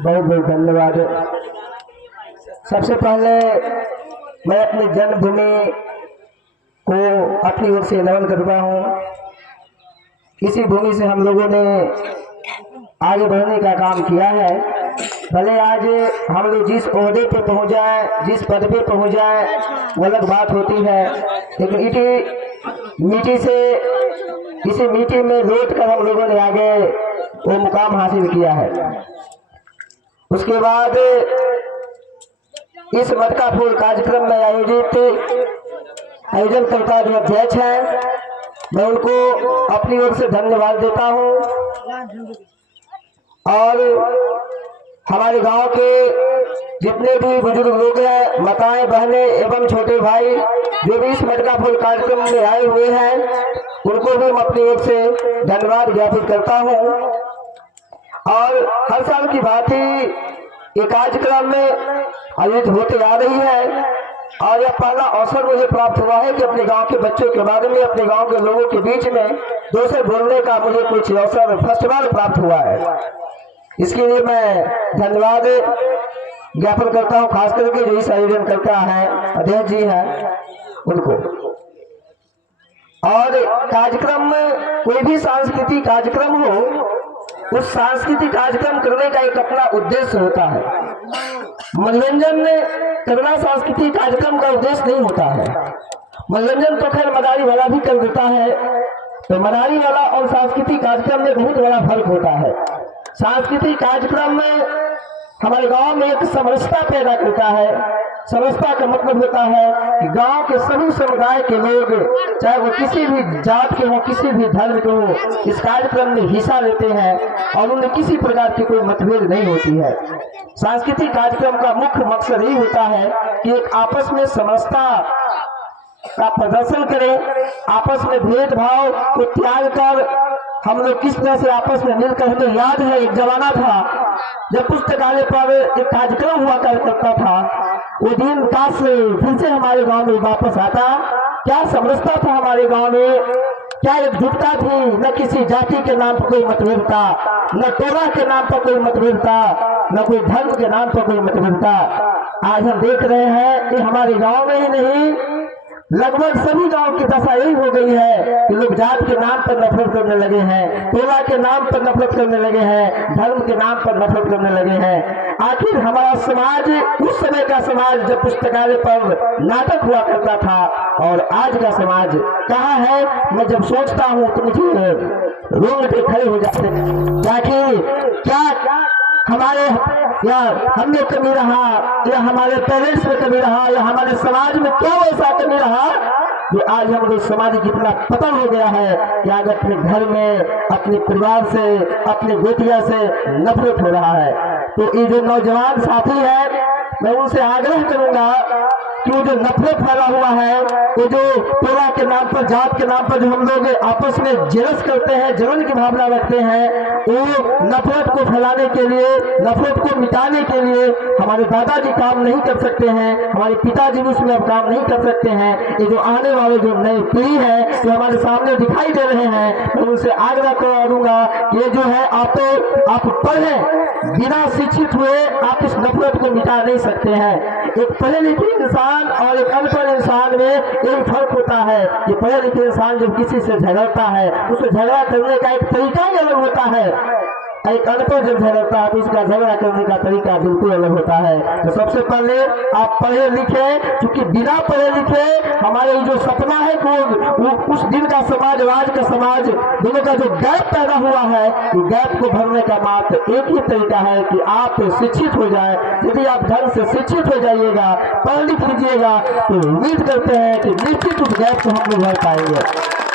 बहुत बहुत धन्यवाद। सबसे पहले मैं अपनी जन्मभूमि को अपनी ओर से नमन करता हूँ। इसी भूमि से हम लोगों ने आगे बढ़ने का काम किया है। भले आज हम लोग जिस ओहदे पे पहुंच जाए, जिस पद पे पहुंच जाए, वो अलग बात होती है, लेकिन इसी मिट्टी में लौट कर हम लोगों ने आगे वो मुकाम हासिल किया है। उसके बाद इस मटका फूल कार्यक्रम में आयोजन करता जो अध्यक्ष है, मैं उनको अपनी ओर से धन्यवाद देता हूँ। और हमारे गांव के जितने भी बुजुर्ग लोग हैं, माताएं, बहनें एवं छोटे भाई जो भी इस मटका फूल कार्यक्रम में आए हुए हैं, उनको भी मैं अपनी ओर से धन्यवाद ज्ञापित करता हूँ। और हर साल की बात ही ये कार्यक्रम में आयोजित होते आ रही है, और यह पहला अवसर मुझे प्राप्त हुआ है कि अपने गांव के बच्चों के बारे में, अपने गांव के लोगों के बीच में दो से बोलने का मुझे कुछ अवसर फर्स्ट बार प्राप्त हुआ है। इसके लिए मैं धन्यवाद ज्ञापन करता हूं, खास करके जो इस आयोजन करता है अध्यक्ष जी हैं उनको। और कार्यक्रम में कोई भी सांस्कृतिक कार्यक्रम हो, उस सांस्कृतिक कार्यक्रम करने का एक अपना उद्देश्य होता है। मनोरंजन करना सांस्कृतिक कार्यक्रम का उद्देश्य नहीं होता है। मनोरंजन तो खैर मदारी वाला भी कर देता है, तो मदारी वाला और सांस्कृतिक कार्यक्रम में बहुत बड़ा फर्क होता है। सांस्कृतिक कार्यक्रम में हमारे गांव में एक समरसता पैदा करता है। समरसता का मतलब होता है कि गांव के सभी समुदाय के लोग, चाहे वो किसी भी जात के हो, किसी भी धर्म के हो, इस कार्यक्रम में हिस्सा लेते हैं और उनमें किसी प्रकार की कोई मतभेद नहीं होती है। सांस्कृतिक कार्यक्रम का मुख्य मकसद यही होता है कि एक आपस में समरसता का प्रदर्शन करें, आपस में भेदभाव को त्याग कर हम लोग किस तरह से आपस में मिलकर, हमें याद है एक जमाना था जब पुस्तकालय पर एक कार्यक्रम हुआ करता था, वो दिन काश फिर से हमारे गांव में वापस आता। क्या समरसता था हमारे गांव में, क्या एकजुटता थी, न किसी जाति के नाम पर कोई मतभेद था, न टोला के नाम पर कोई मतभेद था, न कोई धर्म के नाम पर कोई मतभेद था। आज हम देख रहे हैं कि हमारे गांव में ही नहीं, लगभग सभी गांव की दशा यही हो गई है कि लोग जात के नाम पर नफरत करने लगे हैं, टोला के नाम पर नफरत करने लगे हैं, धर्म के नाम पर नफरत करने लगे हैं। आखिर हमारा समाज, उस समय का समाज जब पुस्तकालय पर नाटक हुआ करता था, और आज का समाज कहाँ है, मैं जब सोचता हूँ तो मुझे रोंगटे खड़े हो जाते हैं। ताकि क्या हमारे या हम में कमी रहा, या हमारे पेरेंट्स में कमी रहा, या हमारे समाज में क्या वैसा कमी रहा जो आज हम लोग समाज कितना पतन हो गया है कि आज अपने घर में, अपने परिवार से, अपने बेटिया से नफरत हो रहा है। तो ये जो नौजवान साथी है, मैं उनसे आग्रह करूंगा कि वो जो नफरत फैला हुआ है, वो जो टोला के नाम पर, जात के नाम पर जो हम लोग आपस में जेलस करते हैं, जलन की भावना रखते हैं, वो नफरत को फैलाने के लिए, नफरत को मिटाने के लिए हमारे दादाजी काम नहीं कर सकते हैं, हमारे पिताजी उसमें अब काम नहीं कर सकते हैं। ये जो आने वाले जो नई पीढ़ी है जो हमारे सामने दिखाई दे रहे हैं, मैं उनसे आग्रह करूंगा ये जो है आप पढ़ें, बिना शिक्षित हुए आप इस नफरत को मिटा नहीं सकते हैं। एक पढ़े लिखे इंसान और एक अनपढ़ इंसान में एक फर्क होता है कि पढ़े लिखे इंसान जब किसी से झगड़ता है, उसे झगड़ा करने का एक तरीका ही अलग होता है। एक अनपढ़ जब झगड़ता है तो उसका झगड़ा करने का तरीका बिल्कुल अलग होता है। तो सबसे पहले आप पढ़े लिखे, क्योंकि बिना पढ़े लिखे हमारे जो सपना है वो उस दिन का समाज, आज का समाज, दोनों का जो गैप पैदा हुआ है, ये गैप को भरने का मात्र एक ही तरीका है कि आप शिक्षित हो जाए। यदि आप ढंग से शिक्षित हो जाइएगा, पढ़ लिख लीजिएगा, तो उम्मीद करते हैं कि निश्चित उस गैप को हम लोग भर पाएंगे।